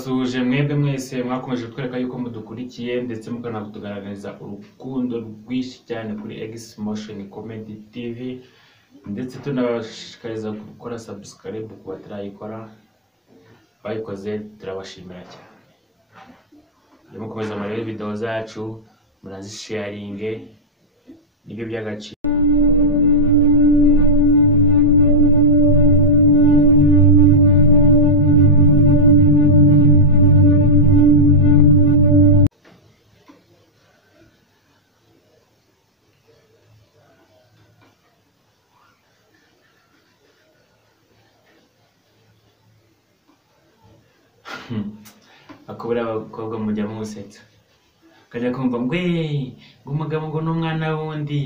turabasuhuje mwebwe mwese mwakomeje kutwereka yuko mudukurikiye ndetse mukanakutugaragariza urukundo rwinshi cyane kuri X Motion Comedy TV, ndetse tunabashishikariza gukora subscribe ku batarayikora. Bayikoze turabashimira cyane. Mukomeza murebe video zacu, murazisharinge, nibyo by'agaciro. Akubura abakobwa mujya musetsa kajya kumva ngwe ngumugabo ngo n'umwana wundi.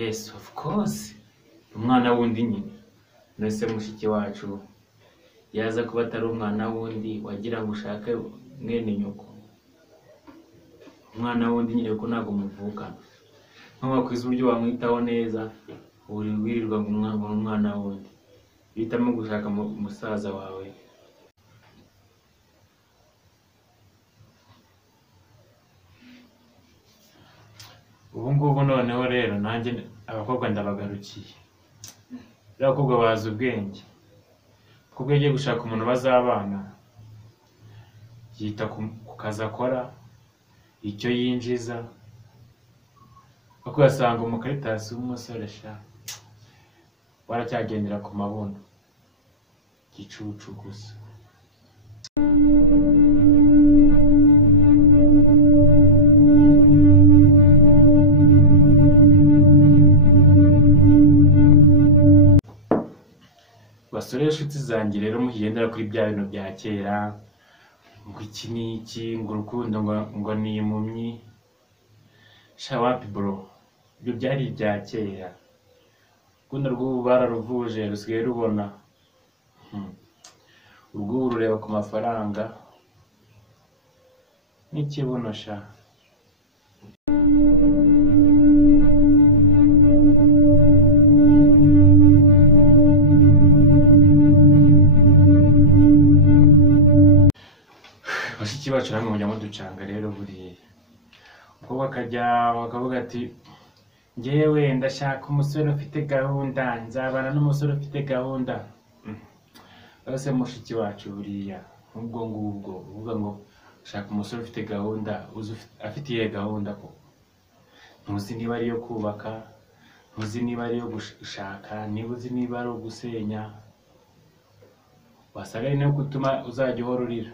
Yes, of course umwana wundi nyine. Nese mushiki wacu yaza kuba atari umwana wundi wagira ngo ushake mwene nyoko. Umwana wundi nyine ko ntago muvukana. Nk'abakwiza uburyo wamwitaho neza uri wirirwa ngo umwana wundi. Bitamo gushaka musaza wawe. Ubu ngubu noneho rero nanjye abakobwa ndabagarukiye. Abakobwa bazi ubwenge. Kubwo yagiye gushaka umuntu bazabana, yita ku kazi akora, icyo yinjiza. Bakwasanga umukaritasi w'umusore sha waracyagendera ku mabuno gicucu gusa. Basore inshuti zanjye rero muhigendera kuri bya bintu bya kera ngo iki n'iki ngo urukundo ngo ni impumyi. Shawapi bro, ibyo byari ibya kera. Urukundo rw'ubu bararuvuje rusigaye rubona. Urw'ubu rureba ku mafaranga n'ikibuno sha. Bashiki bacu namwe mujya muducanga rero buriya. Umukobwa akajya bakavuga ati njyewe ndashaka umusore ufite gahunda, nzabana n'umusore ufite gahunda. Bose mushiki wacu buriya ubwo ngubwo uvuga ngo ushaka umusore ufite gahunda, afite iyihe gahunda ko? Ntuzi niba ari iyo kubaka, ntuzi niba ari iyo gushaka, niba uzi niba ari ugusenya. Wasaga ari no gutuma uzajya uhora urira.